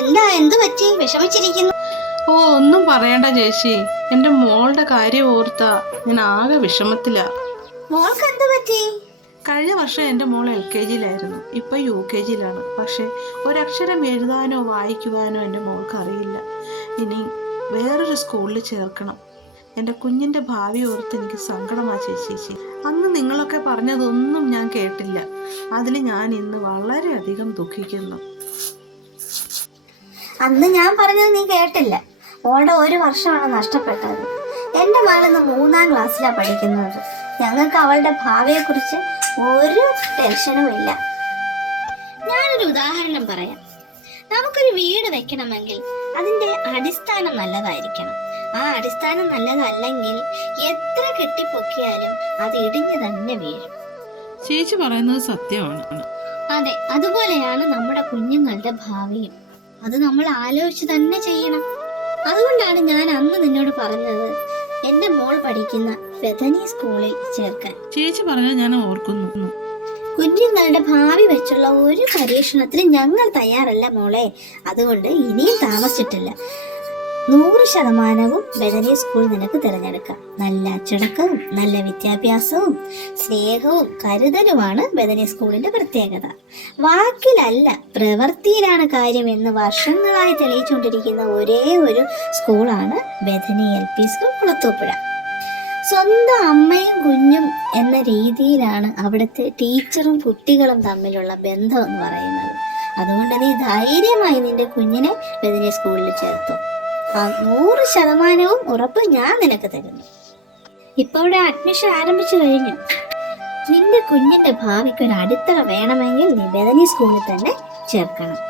എന്ത് പറ്റി വിഷമിച്ചിരിക്കുന്നു? ഓ, ഒന്നും പറയണ്ട ചേച്ചി. എൻ്റെ മോളുടെ കാര്യം ഓർത്താ ഞാൻ ആകെ വിഷമത്തിലാ. മോൾക്ക് എന്ത് പറ്റി? കഴിഞ്ഞ വർഷം എൻ്റെ മോൾ LKG-യിലായിരുന്നു. ഇപ്പം UKG-യിലാണ്. പക്ഷെ ഒരക്ഷരം എഴുതാനോ വായിക്കുവാനോ എൻ്റെ മോൾക്ക് അറിയില്ല. ഇനി വേറൊരു സ്കൂളിൽ ചേർക്കണം. എൻ്റെ കുഞ്ഞിൻ്റെ ഭാവി ഓർത്ത് എനിക്ക് സങ്കടമാ ചേച്ചി. അന്ന് നിങ്ങളൊക്കെ പറഞ്ഞതൊന്നും ഞാൻ കേട്ടില്ല. അതിൽ ഞാൻ ഇന്ന് വളരെയധികം ദുഃഖിക്കുന്നു. അന്ന് ഞാൻ പറഞ്ഞത് നീ കേട്ടില്ല. മോളുടെ ഒരു വർഷമാണ് നഷ്ടപ്പെട്ടത്. എൻ്റെ മകളിന്ന് 3-ാം ക്ലാസ്സിലാണ് പഠിക്കുന്നത്. ഞങ്ങൾക്ക് അവളുടെ ഭാവിയെക്കുറിച്ച് ഒരു ടെൻഷനും ഇല്ല. ഞാനൊരു ഉദാഹരണം പറയാം. നമുക്കൊരു വീട് വെക്കണമെങ്കിൽ അതിൻ്റെ അടിസ്ഥാനം നല്ലതായിരിക്കണം. ആ അടിസ്ഥാനം നല്ലതല്ലെങ്കിൽ എത്ര കെട്ടിപ്പൊക്കിയാലും അത് ഇടിഞ്ഞു തന്നെ വീഴും. ചേച്ചി പറയുന്നത് സത്യമാണ്. അതെ, അതുപോലെയാണ് നമ്മുടെ കുഞ്ഞുങ്ങളുടെ ഭാവിയും. അത് നമ്മൾ ആലോചിച്ച് തന്നെ ചെയ്യണം. അതുകൊണ്ടാണ് ഞാൻ അന്ന് നിന്നോട് പറഞ്ഞത് എൻ്റെ മോൾ പഠിക്കുന്ന ബെഥനി സ്കൂളിൽ ചേർക്കാൻ. ചേച്ചി പറഞ്ഞാൽ ഞാൻ ഓർക്കുന്നു. കുഞ്ഞുങ്ങളുടെ ഭാവി വെച്ചുള്ള ഒരു പരീക്ഷണത്തിന് ഞങ്ങൾ തയ്യാറല്ല മോളെ. അതുകൊണ്ട് ഇനിയും താമസിച്ചിട്ടില്ല. 100% ബെഥനി സ്കൂൾ നിനക്ക് തിരഞ്ഞെടുക്കാം. നല്ല അച്ചടക്കവും നല്ല വിദ്യാഭ്യാസവും സ്നേഹവും കരുതലുമാണ് ബെഥനി സ്കൂളിന്റെ പ്രത്യേകത. വാക്കിലല്ല പ്രവൃത്തിയിലാണ് കാര്യം എന്ന് വർഷങ്ങളായി തെളിയിച്ചുകൊണ്ടിരിക്കുന്ന ഒരേ ഒരു സ്കൂളാണ് ബെഥനി LP സ്കൂൾ കുളത്തൂപ്പുഴ. സ്വന്തം അമ്മയും കുഞ്ഞും എന്ന രീതിയിലാണ് അവിടുത്തെ ടീച്ചറും കുട്ടികളും തമ്മിലുള്ള ബന്ധം എന്ന് പറയുന്നത്. അതുകൊണ്ട് നീ ധൈര്യമായി നിന്റെ കുഞ്ഞിനെ ബെഥനി സ്കൂളിൽ ചേർത്തു. 100% ഉറപ്പ് ഞാൻ നിനക്ക് തരുന്നു. ഇപ്പൊ ഇവിടെ അഡ്മിഷൻ ആരംഭിച്ചു കഴിഞ്ഞു. നിന്റെ കുഞ്ഞിന്റെ ഭാവിക്ക് ഒരു അടിത്തറ വേണമെങ്കിൽ നീ ബെഥനി സ്കൂളിൽ തന്നെ ചേർക്കണം.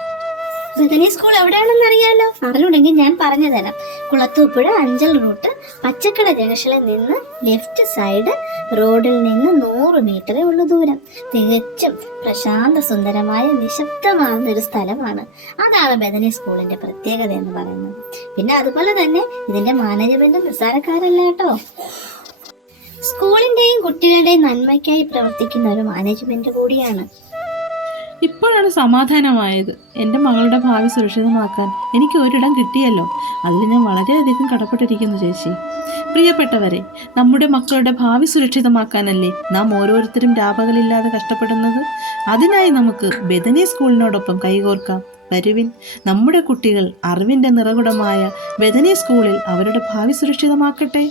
ബെഥനി സ്കൂൾ എവിടെയാണെന്ന് അറിയാലോ? അറിഞ്ഞുണ്ടെങ്കിൽ ഞാൻ പറഞ്ഞു തരാം. കുളത്തൂപ്പുഴ അഞ്ചൽ റൂട്ട് പച്ചക്കട ജംഗ്ഷനിൽ നിന്ന് ലെഫ്റ്റ് സൈഡ് റോഡിൽ നിന്ന് 100 മീറ്ററേ ഉള്ളൂ ദൂരം. തികച്ചും പ്രശാന്ത സുന്ദരമായ നിശബ്ദമാർന്ന ഒരു സ്ഥലമാണ്. അതാണ് ബെഥനി സ്കൂളിന്റെ പ്രത്യേകത എന്ന് പറയുന്നത്. പിന്നെ അതുപോലെ തന്നെ ഇതിന്റെ മാനേജ്മെന്റ് നിസ്സാരക്കാരല്ല കേട്ടോ. സ്കൂളിന്റെയും കുട്ടികളുടെയും നന്മയ്ക്കായി പ്രവർത്തിക്കുന്ന ഒരു മാനേജ്മെന്റ് കൂടിയാണ്. ഇപ്പോഴാണ് സമാധാനമായത്. എൻ്റെ മകളുടെ ഭാവി സുരക്ഷിതമാക്കാൻ എനിക്ക് ഒരിടം കിട്ടിയല്ലോ. അതിൽ ഞാൻ വളരെയധികം കടപ്പെട്ടിരിക്കുന്നു ചേച്ചി. പ്രിയപ്പെട്ടവരെ, നമ്മുടെ മക്കളുടെ ഭാവി സുരക്ഷിതമാക്കാനല്ലേ നാം ഓരോരുത്തരും രാപകലില്ലാതെ കഷ്ടപ്പെടുന്നത്. അതിനായി നമുക്ക് ബെഥനി സ്കൂളിനോടൊപ്പം കൈകോർക്കാം. വരുവിൻ, നമ്മുടെ കുട്ടികൾ അറിവിൻ്റെ നിറകുടമായ ബെഥനി സ്കൂളിൽ അവരുടെ ഭാവി സുരക്ഷിതമാക്കട്ടെ.